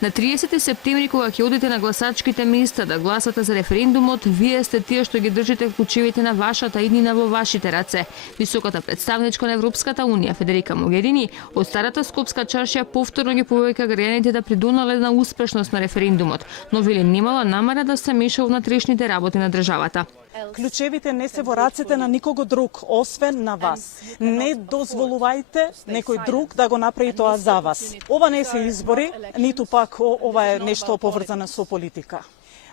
На 30 септември, кога ќе одите на гласачките места да гласате за референдумот, вие сте тие што ги држите ключевите на вашата иднина во вашите раце. Високата представничка на Европската унија Федерика Могерини од старата Скопска чаршија повторно ги повика граѓаните да придонале на успешност на референдумот, но вели немала намера да се меша во внатрешните работи на државата. Клучевите не се во рацете на никого друг, освен на вас. Не дозволувајте некој друг да го направи тоа за вас. Ова не се избори, ниту пак ова е нешто поврзано со политика.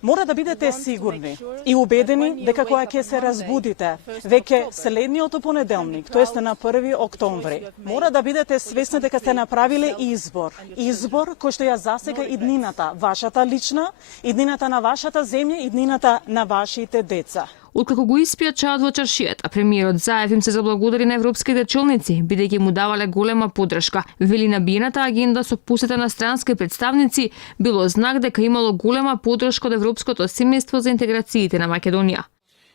Мора да бидете сигурни и убедени дека кога ќе се разбудите веќе следниот понеделник, тоест на 1 октомври, мора да бидете свесни дека сте направиле избор. Избор кој што ја засега иднината, вашата лична, иднината на вашата земја, иднината на вашите деца. Откако го испија чаот во чаршијата, премиерот Заев им се заблагодари на европските челници, бидејќи му давале голема поддршка. Вели набиената агенда со посета на странски представници било знак дека имало голема поддршка од европското семејство за интеграциите на Македонија.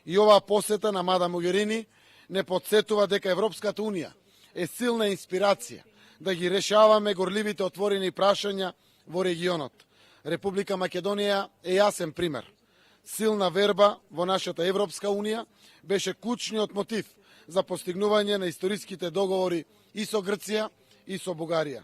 И оваа посета на мадам Могерини не потсетува дека Европската унија е силна инспирација да ги решаваме горливите отворени прашања во регионот. Република Македонија е јасен пример. Силна верба во нашата Европска унија беше клучниот мотив за постигнување на историските договори и со Грција и со Бугарија.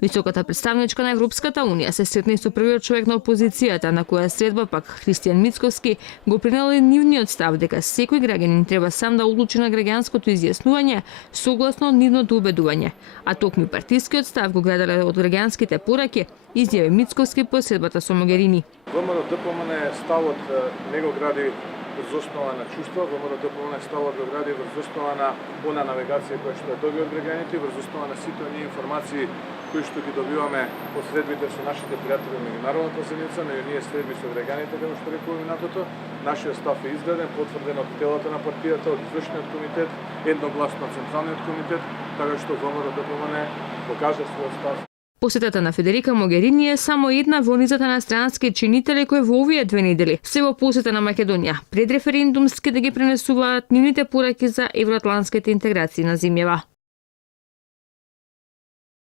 Високата представничка на Европската унија се сретна и со првиот човек на опозицијата, на која средба пак Христијан Мицковски го принел нивниот став дека секој граѓанин треба сам да одлучи на граѓанското изјаснување согласно нивното убедување, а токму партискиот став го гледале од граѓанските пораки, изјави Мицковски по средбата со Могерини. ВМРО-ДПМН ставот не го гради врз основа на чувства, ВМРО-ДПМН ставот го гради врз основа на она навигација која што ја доби од граѓаните, врз основа на сите оние информации кои што ги добиваме од средбите со нашите пријатели на меѓународната заедница, но и ние средби со граѓаните, како што рекува минатото. Нашиот став е изграден, потврден од телото на партијата, од извршниот комитет, едногласно од централниот комитет, така што ВМРО-ДПМН покажа својот став. Посетата на Федерика Могерини е само една во низата на странски чинители кои во овие 2 недели се во посета на Македонија, пред референдумски да ги пренесуваат нивните пораки за евроатлантските интеграции на земјава.